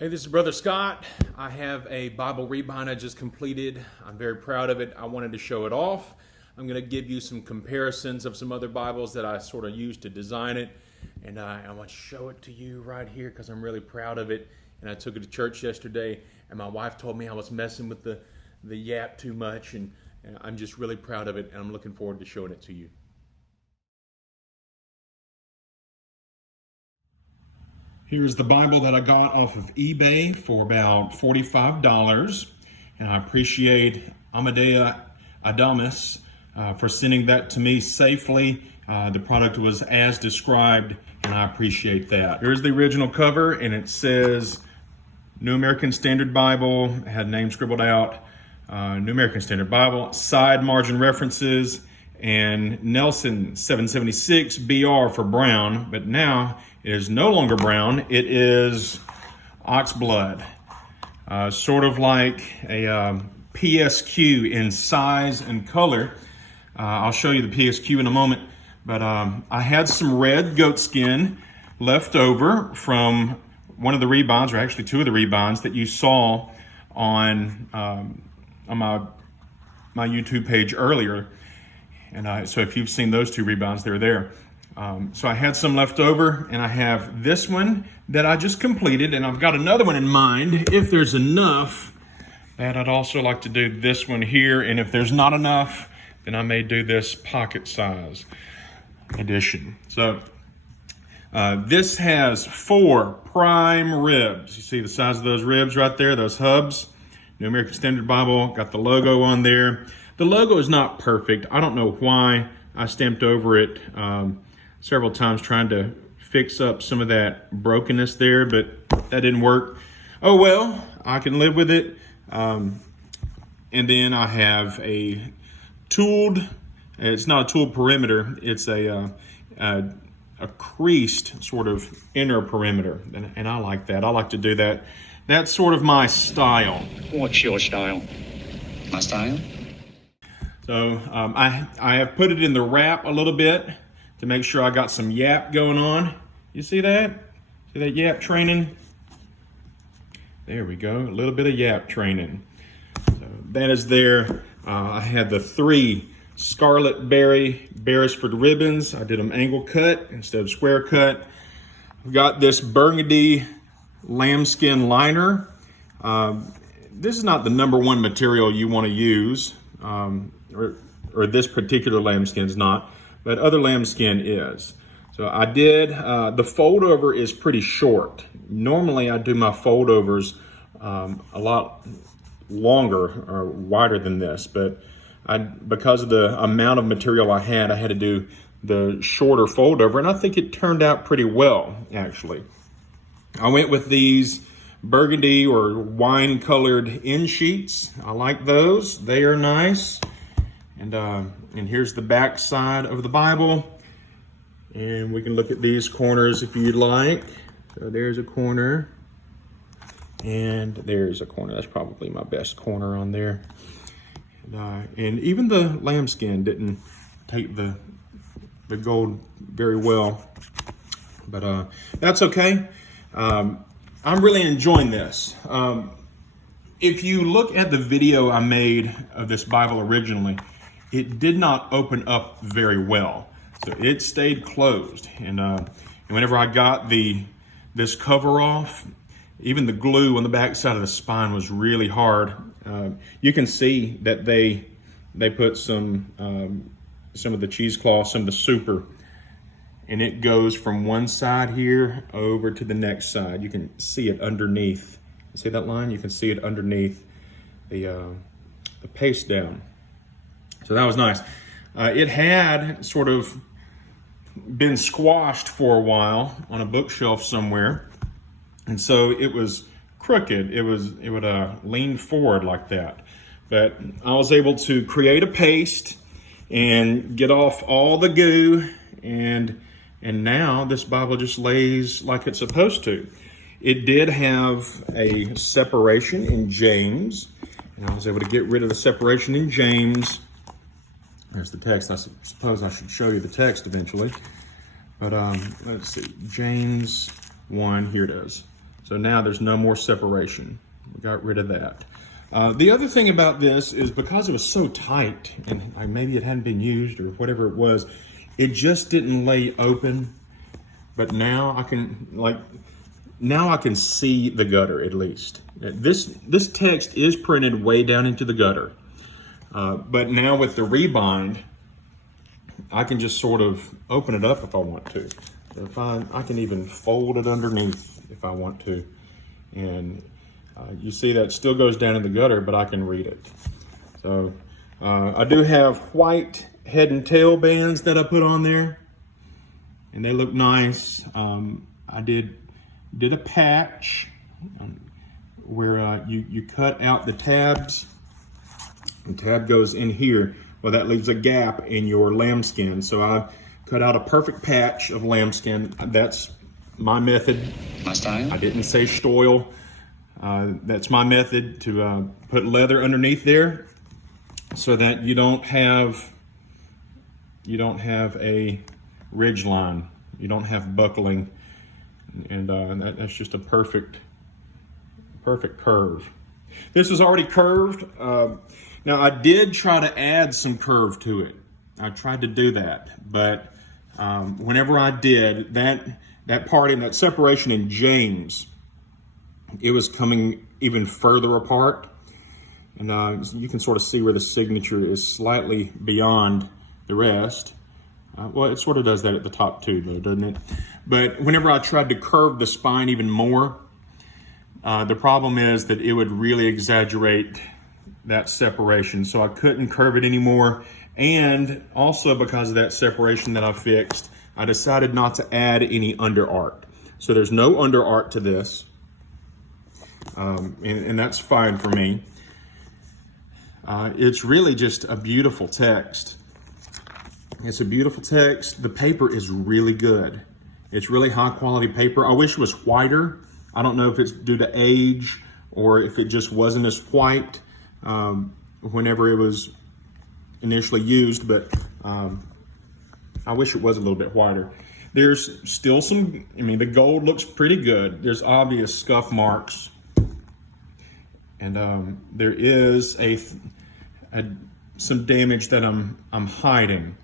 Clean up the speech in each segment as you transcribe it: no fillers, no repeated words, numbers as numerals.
Hey, this is Brother Scott. I have a Bible rebind I just completed. I'm very proud of it. I wanted to show it off. I'm going to give you some comparisons of some other Bibles that I sort of used to design it. And I want to show it to you right here because I'm really proud of it. And I took it to church yesterday, and my wife told me I was messing with the Yapp too much. And I'm just really proud of it, and I'm looking forward to showing it to you. Here's the Bible that I got off of eBay for about $45. And I appreciate Amadea Adamus for sending that to me safely. The product was as described, and I appreciate that. Here's the original cover, and it says New American Standard Bible. It had names scribbled out. New American Standard Bible, side margin references, and Nelson 776 BR for brown, but now it is no longer brown. It is Oxblood, sort of like a PSQ in size and color. I'll show you the PSQ in a moment, but I had some red goat skin left over from one of the rebinds, or actually two of the rebinds that you saw on my YouTube page earlier. And so if you've seen those two rebinds, they're there. So I had some left over, and I have this one that I just completed, and I've got another one in mind. If there's enough, that I'd also like to do this one here, and if there's not enough, then I may do this pocket size edition. So this has 4 prime ribs. You see the size of those ribs right there, those hubs. New American Standard Bible, got the logo on there. The logo is not perfect. I don't know why. I stamped over it several times trying to fix up some of that brokenness there, but that didn't work. Oh well, I can live with it. And then I have a tooled, it's not a tooled perimeter, it's a creased sort of inner perimeter, and I like that. I like to do that. That's sort of my style. What's your style? My style? So I have put it in the wrap a little bit to make sure I got some Yapp going on. You see that? See that Yapp training? There we go, a little bit of Yapp training. So that is there. I had the 3 Scarlet Berry Beresford ribbons. I did them angle cut instead of square cut. I've got this Burgundy Lambskin liner. This is not the #1 material you want to use. Or this particular lambskin is not, but other lambskin is. So I did, the fold over is pretty short. Normally I do my fold overs a lot longer or wider than this, but because of the amount of material I had to do the shorter fold over, and I think it turned out pretty well, actually. I went with these burgundy or wine colored end sheets. I like those, they are nice. And here's the back side of the Bible. And we can look at these corners if you'd like. So there's a corner. And there's a corner. That's probably my best corner on there. And even the lambskin didn't take the gold very well. But that's okay. I'm really enjoying this. If you look at the video I made of this Bible originally, it did not open up very well. So it stayed closed. And whenever I got this cover off, even the glue on the back side of the spine was really hard. You can see that they put some of the cheesecloth, some of the super, and it goes from one side here over to the next side. You can see it underneath. See that line? You can see it underneath the paste down. So that was nice. It had sort of been squashed for a while on a bookshelf somewhere, and so it was crooked. It would lean forward like that. But I was able to create a paste and get off all the goo, and now this Bible just lays like it's supposed to. It did have a separation in James, and I was able to get rid of the separation in James. There's the text. I suppose I should show you the text eventually. But let's see, James 1, here it is. So now there's no more separation. We got rid of that. The other thing about this is because it was so tight, and maybe it hadn't been used or whatever it was, it just didn't lay open. But now I can see the gutter at least. This text is printed way down into the gutter. But now with the Rebind, I can just sort of open it up if I want to. So if I can even fold it underneath if I want to. And you see that still goes down in the gutter, but I can read it. So I do have white head and tail bands that I put on there, and they look nice. I did a patch where you cut out the tabs. The tab goes in here. Well, that leaves a gap in your lambskin. So I cut out a perfect patch of lambskin. That's my method. My style? I didn't say Shtoyle. That's my method to put leather underneath there so that you don't have a ridge line. You don't have buckling. And that's just a perfect curve. This is already curved. Now I did try to add some curve to it. I tried to do that, but whenever I did, that part in that separation in James, it was coming even further apart. And you can sort of see where the signature is slightly beyond the rest. Well, it sort of does that at the top too, though, doesn't it? But whenever I tried to curve the spine even more, the problem is that it would really exaggerate that separation. So I couldn't curve it anymore. And also because of that separation that I fixed, I decided not to add any under art. So there's no under art to this. And that's fine for me. It's really just a beautiful text. It's a beautiful text. The paper is really good. It's really high quality paper. I wish it was whiter. I don't know if it's due to age or if it just wasn't as white whenever it was initially used, but I wish it was a little bit whiter. There's still some, the gold looks pretty good. There's obvious scuff marks. And there is some damage that I'm hiding.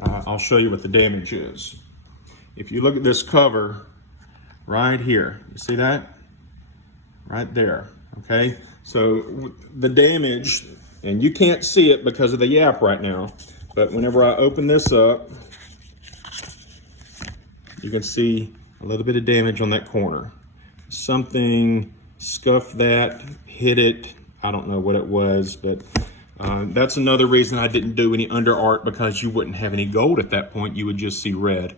I'll show you what the damage is. If you look at this cover right here, you see that? Right there, okay? So the damage, and you can't see it because of the Yapp right now, but whenever I open this up, you can see a little bit of damage on that corner. Something scuffed that, hit it. I don't know what it was, but that's another reason I didn't do any under art, because you wouldn't have any gold at that point. You would just see red.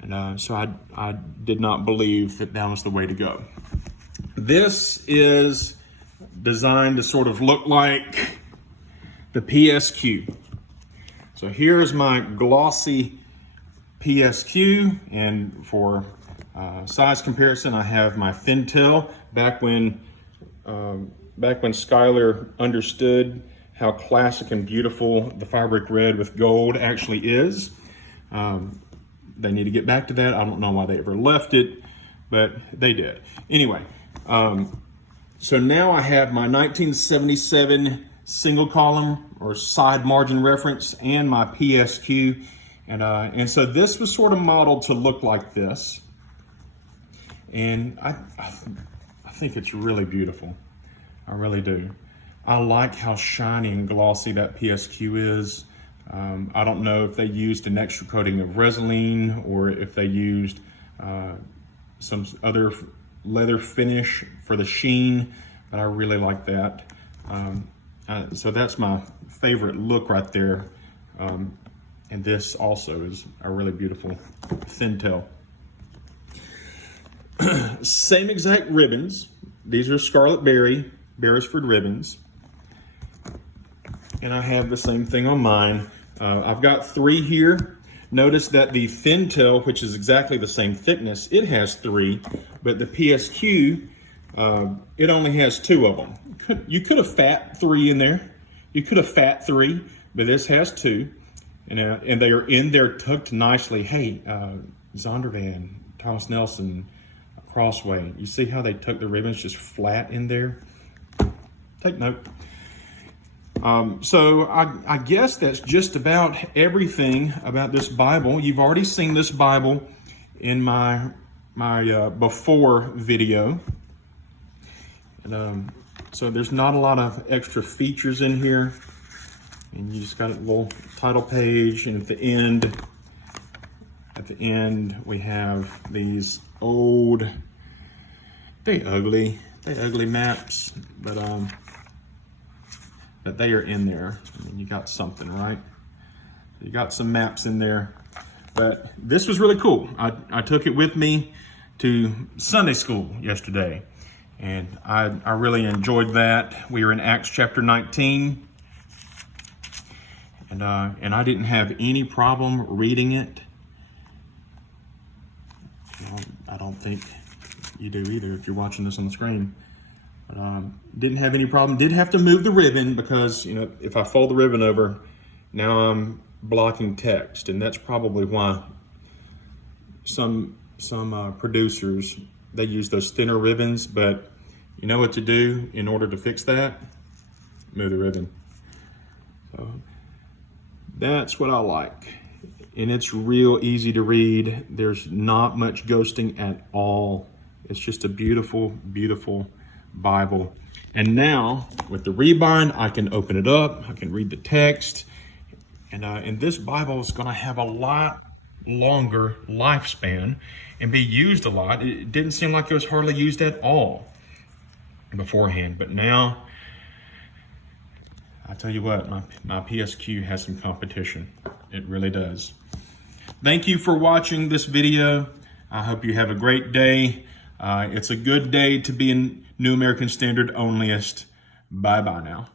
And so I did not believe that was the way to go. This is designed to sort of look like the PSQ. So here's my glossy PSQ, and for size comparison, I have my thin tail. Back when Schuyler understood how classic and beautiful the fabric red with gold actually is. They need to get back to that. I don't know why they ever left it, but they did. Anyway, so now I have my 1977 single column or side margin reference and my PSQ. And so this was sort of modeled to look like this. And I think it's really beautiful. I really do. I like how shiny and glossy that PSQ is. I don't know if they used an extra coating of Resin or if they used some other leather finish for the sheen, but I really like that. So that's my favorite look right there. And this also is a really beautiful thin tail. Same exact ribbons. These are Scarlet Beresford ribbons. And I have the same thing on mine. I've got 3 here. Notice that the thin tail, which is exactly the same thickness, it has 3, but the PSQ, it only has 2 of them. You could have fat 3 in there. You could have fat 3, but this has 2. And they are in there tucked nicely. Hey, Zondervan, Thomas Nelson, crossway. You see how they took the ribbons just flat in there? Take note. So I guess that's just about everything about this Bible. You've already seen this Bible in my before video. And, so there's not a lot of extra features in here. And you just got a little title page, and at the end we have these old, they ugly maps, but they are in there. I mean, you got something, right? You got some maps in there, but this was really cool. I took it with me to Sunday school yesterday, and I really enjoyed that. We were in Acts chapter 19. And I didn't have any problem reading it. I don't think you do either if you're watching this on the screen. But didn't have any problem. Did have to move the ribbon because, you know, if I fold the ribbon over, now I'm blocking text, and that's probably why some producers, they use those thinner ribbons. But you know what to do in order to fix that? Move the ribbon. So that's what I like. And it's real easy to read. There's not much ghosting at all. It's just a beautiful, beautiful Bible. And now with the Rebind, I can open it up. I can read the text. And this Bible is going to have a lot longer lifespan and be used a lot. It didn't seem like it was hardly used at all beforehand, but now, I tell you what, my PSQ has some competition. It really does. Thank you for watching this video. I hope you have a great day. It's a good day to be a New American Standard onlyist. Bye-bye now.